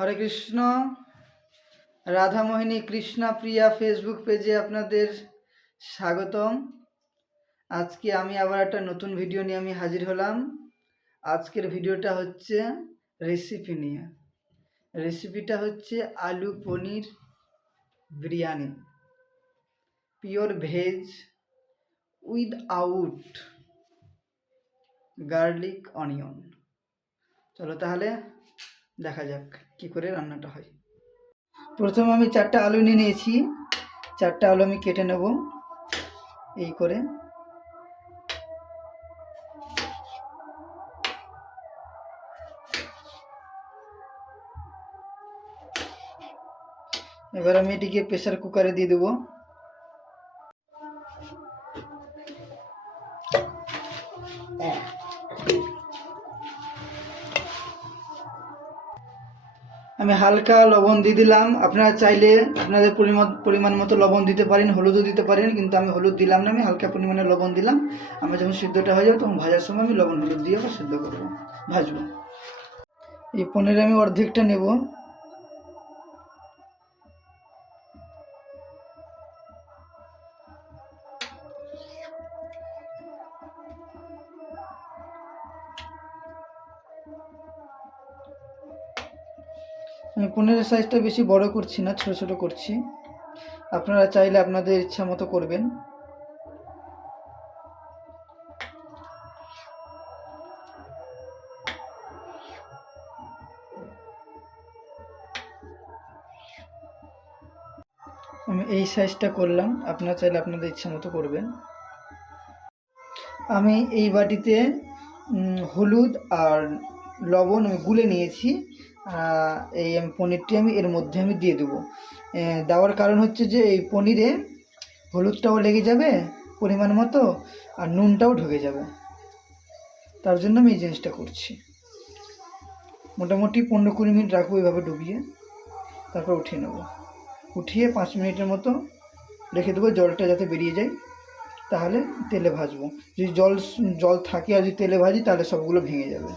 হরে কৃষ্ণ। রাধামোহিনী কৃষ্ণা প্রিয়া Facebook পেজে আপনাদের স্বাগতম। আজকে আমি আবার একটা নতুন ভিডিও নিয়ে আমি হাজির হলাম। আজকের ভিডিওটা হচ্ছে রেসিপি নিয়ে। রেসিপিটা হচ্ছে আলু paneer biryani, pure veg without garlic onion. চলো তাহলে দেখা যাক কি করে রান্নাটা হয়। প্রথমে আমি 4টা আলু নিয়ে নিয়েছি। 4টা আলু আমি কেটে নেব এই করে। এবার আমি এটিকে প্রেসার কুকারে দিয়ে দেবো। আমি হালকা লবণ দিয়ে দিলাম। আপনারা চাইলে আপনাদের পরিমাণ মতো লবণ দিতে পারেন, হলুদও দিতে পারেন, কিন্তু আমি হলুদ দিলাম না, আমি হালকা পরিমাণে লবণ দিলাম। আমি যখন সিদ্ধটা হয়ে যাবে তখন ভাজার সময় আমি লবণ হলুদ দিয়ে আবার সিদ্ধ করবো, ভাজবো। এই পনিরে আমি অর্ধেকটা নেব। আমি পনিরের সাইজটা বেশি বড় করছি না, ছোট ছোট করছি। আপনারা চাইলে আপনাদের ইচ্ছা মতো করবেন। আমি এই সাইজটা করলাম, আপনারা চাইলে আপনাদের ইচ্ছা মতো করবেন। আমি এই বাটিতে হলুদ আর লবণ আমি গুলে নিয়েছি। এই পনিরটি আমি এর মধ্যে আমি দিয়ে দেবো। দেওয়ার কারণ হচ্ছে যে এই পনিরে হলুদটাও লেগে যাবে পরিমাণ মতো, আর নুনটাও ঢুকে যাবে। তার জন্য আমি এই জিনিসটা করছি। মোটামুটি 15-20 মিনিট রাখবো এইভাবে ডুবিয়ে, তারপর উঠিয়ে নেব। উঠিয়ে 5 মিনিটের মতো রেখে দেবো, জলটা যাতে বেরিয়ে যায়। তাহলে তেলে ভাজবো। যদি জল থাকে আর যদি তেলে ভাজি তাহলে সবগুলো ভেঙে যাবে।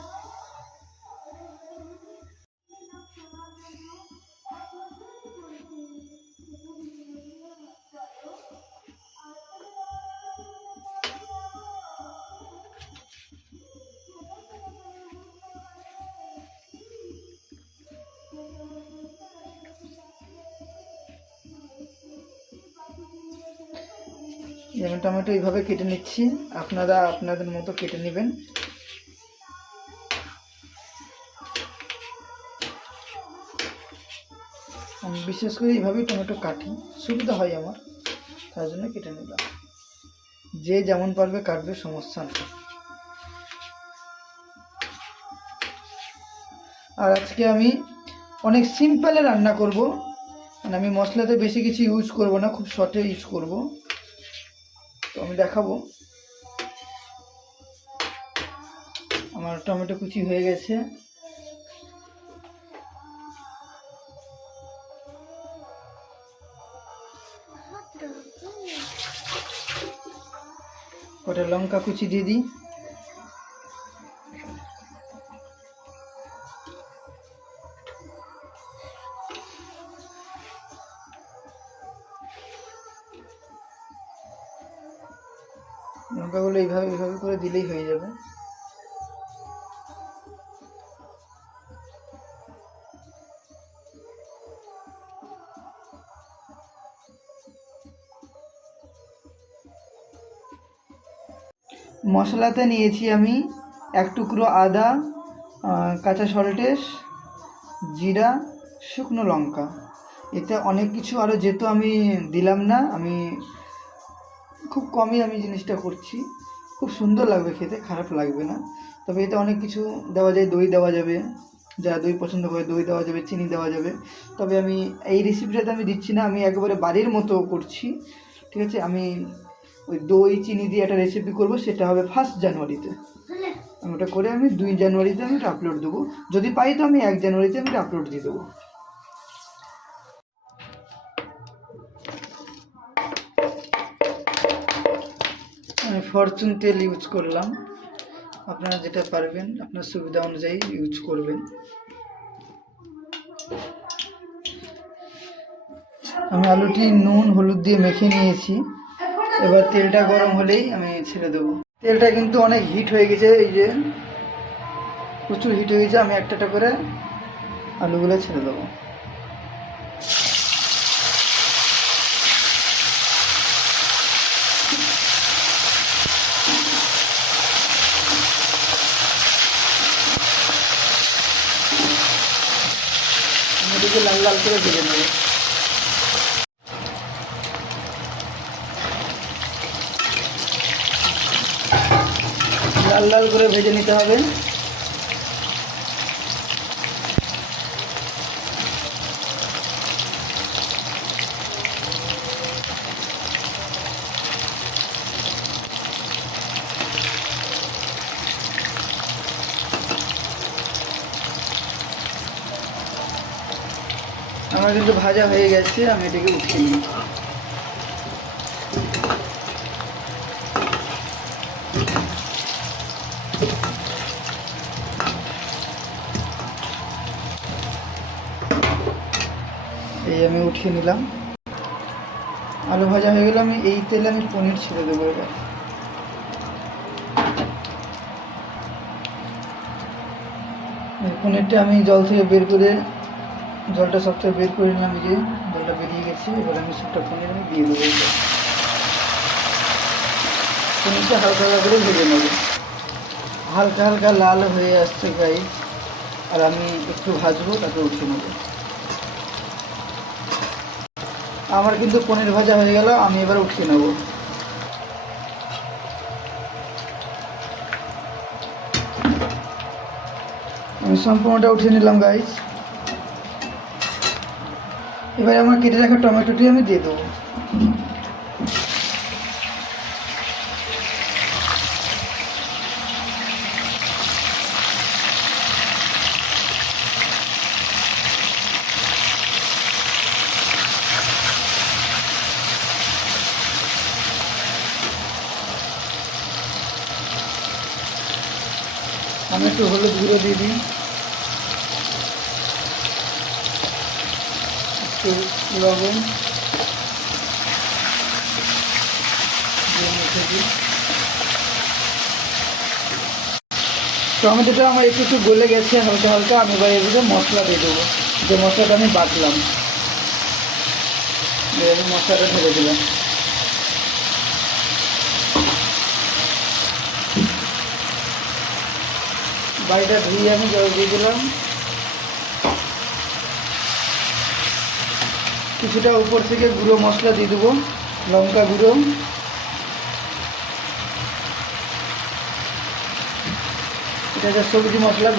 যেমন টমেটো এইভাবে কেটে নিচ্ছি, আপনারা আপনাদের মতো কেটে নেবেন। আমি বিশেষ করে এইভাবেই টমেটো কাটি, সুবিধা হয় আমার, তার জন্য কেটে নিলাম। যে যেমন পারবে কাটবে, সমস্যা নেই। আর আজকে আমি অনেক সিম্পলে রান্না করব, মানে আমি মশলাতে বেশি কিছু ইউজ করব না, খুব শর্টে ইউজ করব। তো আমি দেখাবো। আমার টমেটো কুচি হয়ে গেছে। কটা লঙ্কা কুচি দিয়ে দিই। লঙ্কাগুলো এইভাবে এইভাবে করে দিলেই হয়ে যাবে। মশলাতে নিয়েছি আমি 1 টুকরো আদা, কাঁচা সল্টেস, জিরা, শুকনো লঙ্কা। এতে অনেক কিছু আরও যেত, আমি দিলাম না। আমি খুব কমই আমি জিনিসটা করছি। খুব সুন্দর লাগবে খেতে, খারাপ লাগবে না। তবে এতে অনেক কিছু দেওয়া যায়, দই দেওয়া যাবে, যারা দই পছন্দ করে দই দেওয়া যাবে, চিনি দেওয়া যাবে। তবে আমি এই রেসিপিটাতে আমি দিচ্ছি না, আমি একেবারে বাড়ির মতো করছি, ঠিক আছে। আমি ওই দই চিনি দিয়ে একটা রেসিপি করব, সেটা হবে 1 জানুয়ারিতে। আমি ওটা করে আমি 2 জানুয়ারিতে আমি ওটা আপলোড দেবো। যদি পাই তো আমি 1 জানুয়ারিতে আমি আপলোড দিয়ে দেবো। আমি ফরচুন তেল ইউজ করলাম। আপনারা যেটা পারবেন আপনার সুবিধা অনুযায়ী ইউজ করবেন। আমি আলুটি নুন হলুদ দিয়ে মেখে নিয়েছি। এবার তেলটা গরম হলেই আমি ছেড়ে দেবো। তেলটা কিন্তু অনেক হিট হয়ে গেছে, এই যে প্রচুর হিট হয়ে গেছে। আমি একটা করে আলুগুলো ছেড়ে দেবো। আমি এদিকে লাল লাল করে ভেজে নেবো। লাল লাল করে ভেজে নিতে হবে। আমার কিন্তু ভাজা হয়ে গেছে, আমি এটাকে উঠিয়ে নিই। এই আমি উঠিয়ে নিলাম। আলু ভাজা হয়ে গেলে আমি এই তেলে আমি পনির ছেড়ে দেবো। এবার পনিরটা আমি জল থেকে বের করে, জলটা সবথেকে বের করে নিলাম, যে জলটা বেরিয়ে গেছে। এবার আমি সবটা পনির আমি দিয়ে দেবো। পনিরটা হালকা হালকা করে ভেজে নেব। হালকা হালকা লাল হয়ে আসছে গাইস, আর আমি একটু ভাজবো, তাকে উঠিয়ে নেবো। আমার কিন্তু পনির ভাজা হয়ে গেল, আমি এবার উঠিয়ে নেব। আমি সম্পূর্ণটা উঠিয়ে নিলাম গাইস। এবার আমার কেটে রাখা টমেটোটি আমি দিয়ে দেবো। আমি একটু হলুদ গুঁড়ো দিয়ে দিই, একটু লবণ দিয়ে মেখে দিই। টমেটোটা আমার একটু একটু গলে গেছে হালকা হালকা। আমি এবার এর ভিতরে মশলা দিয়ে দেবো, যে মশলাটা আমি বাটলাম। আমি মশলাটা ঢেলে দিলাম। বাড়িটা ধুয়ে আমি জল দিয়ে দিলাম। কিছুটা উপর থেকে গুঁড়ো মশলা দিয়ে দেবো, লঙ্কা গুঁড়ো। এটা হচ্ছে সবজি মশলা,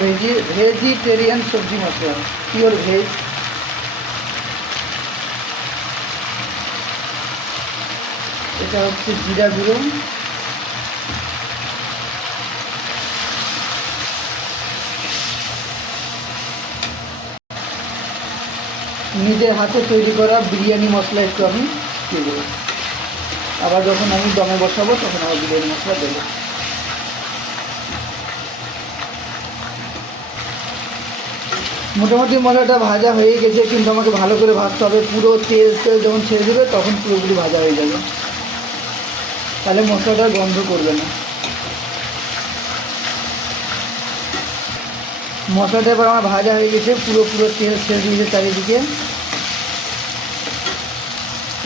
ভেজিটেরিয়ান সবজি মশলা, পিওর ভেজ। এটা হচ্ছে জিরা গুঁড়ো। নিজের হাতে তৈরি করা বিরিয়ানি মশলা একটু আমি দিয়ে দেবো। আবার যখন আমি দমে বসাবো তখন আবার বিরিয়ানি মশলা দেবো। মোটামুটি মশলাটা ভাজা হয়ে গেছে, কিন্তু আমাকে ভালো করে ভাজতে হবে। পুরো তেল যখন ছেড়ে দেবে তখন পুরোপুরি ভাজা হয়ে যাবে, তাহলে মশলাটা গন্ধ করবে না। মশলাটা এবার আমার ভাজা হয়ে গেছে, পুরো তেল ছেড়ে দিয়েছে চারিদিকে।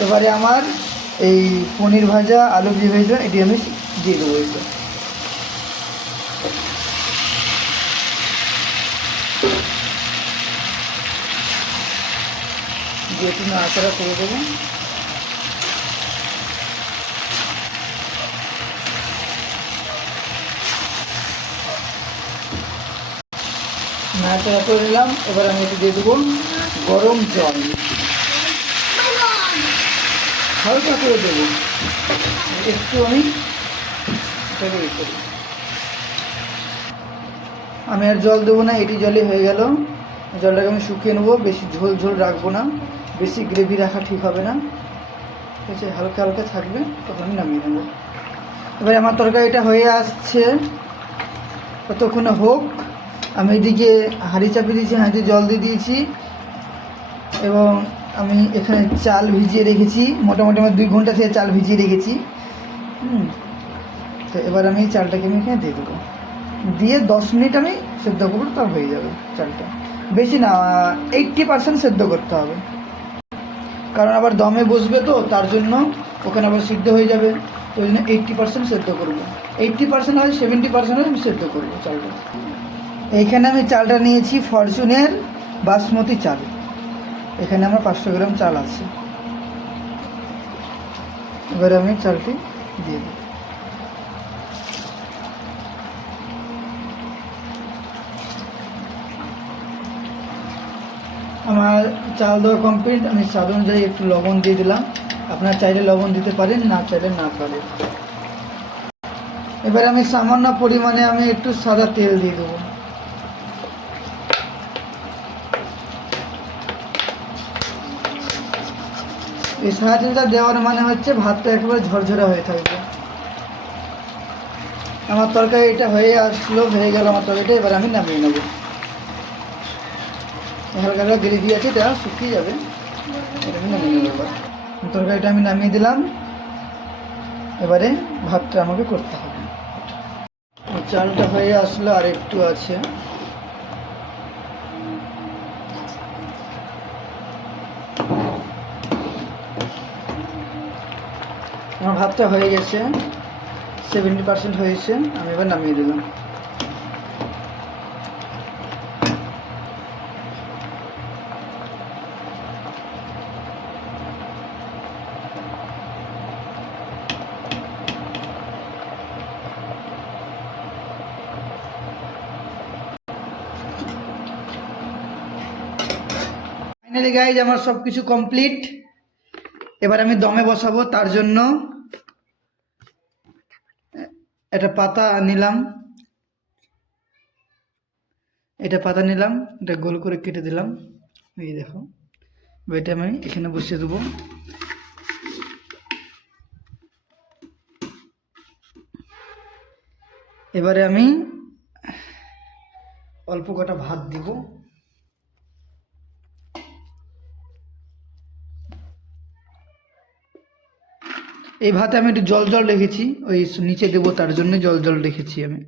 এবারে আমার এই পনির ভাজা, আলু দিয়ে ভেজা, এটি আমি দিয়ে দেবো। এটা দিয়ে একটু নাড়াচাড়া করে দেবো। নাড়াচাড়া করে নিলাম। এবার আমি একটু দিয়ে দেবো গরম জল, হালকা করে দেবো একটু। আমি এটাকে ইয়ে করি, আমি আর জল দেবো না, এটি জলই হয়ে গেল। জলটাকে আমি শুকিয়ে নেবো, বেশি ঝোল ঝোল রাখবো না, বেশি গ্রেভি রাখা ঠিক হবে না। ঠিক আছে, হালকা হালকা থাকবে, তখন আমি নামিয়ে নেবো। এবার আমার তরকারিটা হয়ে আসছে, ততক্ষণে হোক। আমি এদিকে হাঁড়ি চাপিয়ে দিয়েছি, হাঁড়িতে জল দিয়ে দিয়েছি। এবং আমি এখানে চাল ভিজিয়ে রেখেছি, মোটামুটি আমার 2 ঘন্টা থেকে চাল ভিজিয়ে রেখেছি। তো এবার আমি চালটাকে আমি এখানে দিয়ে দেবো, দিয়ে 10 মিনিট আমি সেদ্ধ করবো, তা হয়ে যাবে চালটা। বেশি না, 80% সেদ্ধ করতে হবে, কারণ আবার দমে বসবে তো, তার জন্য ওখানে আবার সিদ্ধ হয়ে যাবে। তো ওই জন্য 80% সেদ্ধ করবো, 80% হয় 70% হয় আমি সেদ্ধ করবো চালটা। এইখানে আমি চালটা নিয়েছি ফরচুনের বাসমতি চাল, এখানে আমার 500 গ্রাম চাল আছে। এবারে আমি চালটি দিয়ে দিই। আমার চাল দেওয়া কমপ্লিট, আমি স্বাদ অনুযায়ী একটু লবণ দিয়ে দিলাম, আপনারা চাইলে লবণ দিতে পারেন, না চাইলে না পারেন। এবারে আমি সামান্য পরিমাণে আমি একটু সাদা তেল দিয়ে দেবো। এই সাদা তেলটা দেওয়ার মানে হচ্ছে ভাতটা একেবারে ঝরঝরা হয়ে থাকবে। আমার তরকারি এটা হয়ে আসলো, হয়ে গেল আমার তরকারিটা, এবার আমি নামিয়ে নেবো। হালকা হালকা গ্রেভি আছে, এটা শুকিয়ে যাবে, এটা আমি নামিয়ে নেবো। এবার তরকারিটা আমি নামিয়ে দিলাম, এবারে ভাতটা আমাকে করতে হবে। চালটা হয়ে আসলো, আর একটু আছে। আমার ভাতটা হয়ে গেছে, 70% হয়েছে, আমি এবার নামিয়ে দিলাম। ফাইনালি গাইজ আমার সব কিছু কমপ্লিট। এবার আমি দমে বসাবো, তার জন্য একটা পাতা নিলাম, এটা পাতা নিলাম, এটা গোল করে কেটে দিলাম, এই দেখো। এটা আমি এখানে বসিয়ে দেবো। এবারে আমি অল্প কটা ভাত দিব। এই ভাতে আমি একটু জল জল রেখেছি, ওই নিচে দেবো, তার জন্য জল জল রেখেছি আমি,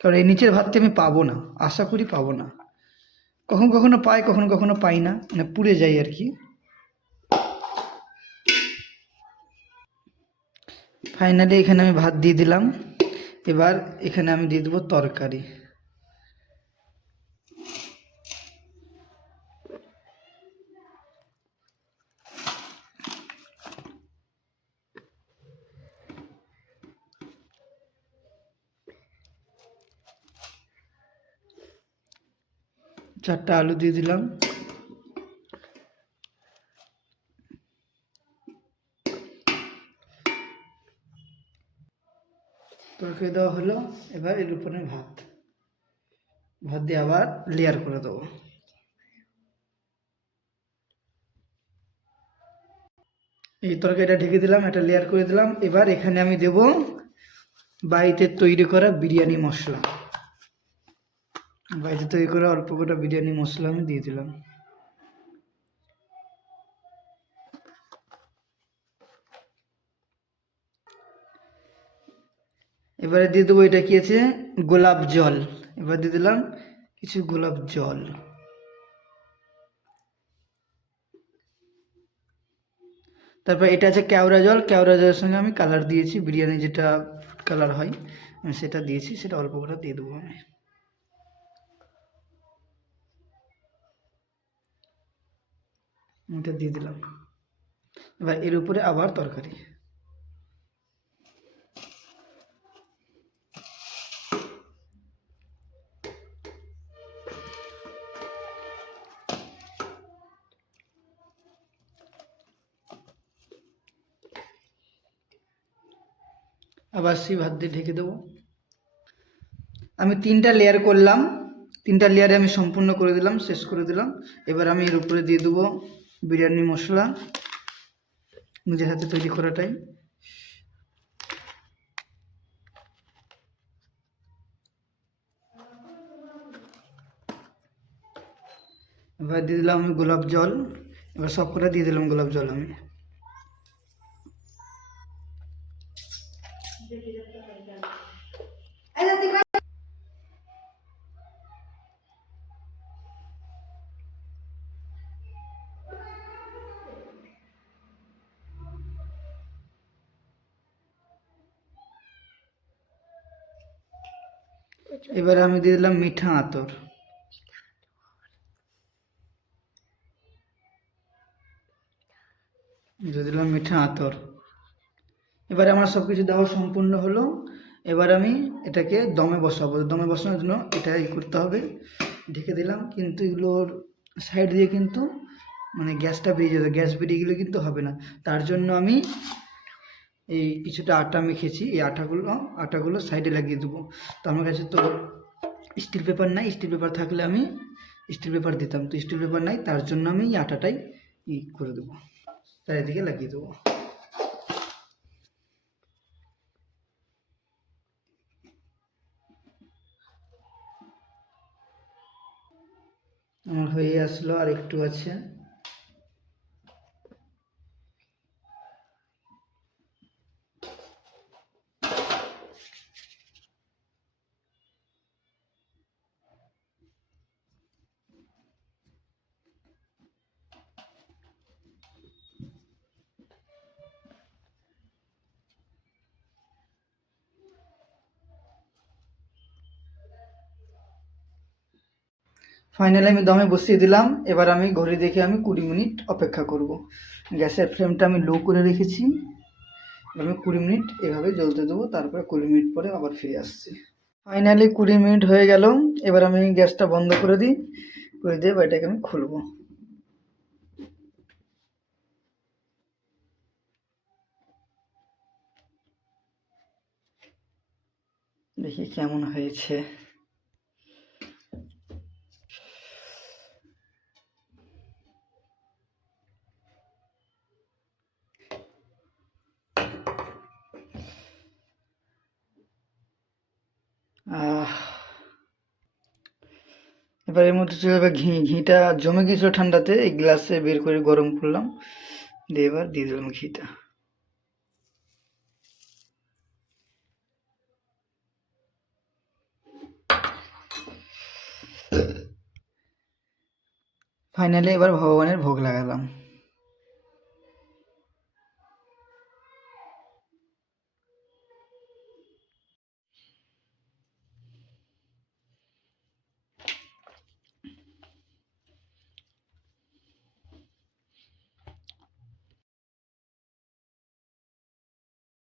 কারণ এই নিচের ভাতটা আমি পাবো না, আশা করি পাবো না। কখনো কখনো পাই, কখনো কখনো পাই না, মানে পুড়ে যাই আর কি। ফাইনালি এখানে আমি ভাত দিয়ে দিলাম, এবার এখানে আমি দিয়ে দেবো তরকারি। চারটা আলু দিয়ে দিলাম, তরকারি দেওয়া হলো। এবার এর উপরে ভাত, ভাত দিয়ে আবার লেয়ার করে দেবো। এই তরকারিটা ঢেকে দিলাম, একটা লেয়ার করে দিলাম। এবার এখানে আমি দেব বাড়িতে তৈরি করা বিরিয়ানি মশলা, বাড়িতে তৈরি করা অল্প কটা বিরিয়ানি মশলা আমি দিয়ে দিলাম। এবারে দিয়ে দেবো, এটা কি আছে, গোলাপ জল। এবার দিয়ে দিলাম কিছু গোলাপ জল। তারপর এটা আছে কেওড়া জল, কেওড়া জলের সঙ্গে আমি কালার দিয়েছি, বিরিয়ানি যেটা কালার হয় আমি সেটা দিয়েছি, সেটা অল্প করে দিয়ে দেবো আমি। এটা দিয়ে দিলাম। এবার এর উপরে আবার তরকারি। আবার সেই ভাত দিয়ে ঢেকে দেবো। আমি 3টা লেয়ার করলাম, 3টা লেয়ারে আমি সম্পূর্ণ করে দিলাম, শেষ করে দিলাম। এবার আমি এর উপরে দিয়ে দেবো বিরিয়ানি মশলা, নিজের হাতে তৈরি করাটাই। এবার দিয়ে দিলাম আমি গোলাপ জল। এবার সব কটা দিয়ে দিলাম গোলাপ জল আমি। এবারে আমি দিয়ে দিলাম মিঠা আতর। দিয়ে দিলাম মিঠা আতর। এবারে আমার সব কিছু দেওয়া সম্পূর্ণ হলো। এবার আমি এটাকে দমে বসাবো। দমে বসানোর জন্য এটা করতে হবে, ঢেকে দিলাম। কিন্তু এগুলোর সাইড দিয়ে কিন্তু মানে গ্যাসটা বেরিয়ে যাবে, গ্যাস বেরিয়ে গেলে কিন্তু হবে না। তার জন্য আমি এই কিছুটা আটা মেখেছি, এই আটাগুলো সাইডে লাগিয়ে দেবো। তো আমার কাছে তো স্টিল পেপার নাই, স্টিল পেপার থাকলে আমি স্টিল পেপার দিতাম, তো স্টিল পেপার নাই, তার জন্য আমি এই আটাটাই করে দেবো, চারিদিকে লাগিয়ে দেবো। আমার হয়ে আসলো, আর একটু আছে। ফাইনালি আমি দমে বসিয়ে দিলাম। এবার আমি ঘড়ি দেখে আমি 20 মিনিট অপেক্ষা করব। গ্যাসের ফ্লেমটা আমি লো করে রেখেছি। আমি 20 মিনিট এভাবে জ্বলতে দেবো, তারপরে 20 মিনিট পরে আবার ফিরে আসছি। ফাইনালি 20 মিনিট হয়ে গেল। এবার আমি গ্যাসটা বন্ধ করে দিই, করে দিয়ে এটাকে আমি খুলবো। দেখি কেমন হয়েছে। এবার এর মধ্যে চলে যাবে ঘি। ঘিটা জমে গিয়েছিল ঠান্ডাতে, এই গ্লাসে বের করে গরম করলাম, দিয়ে এবার দিয়ে দিলাম ঘিটা। ফাইনালি এবার ভগবানের ভোগ লাগালাম।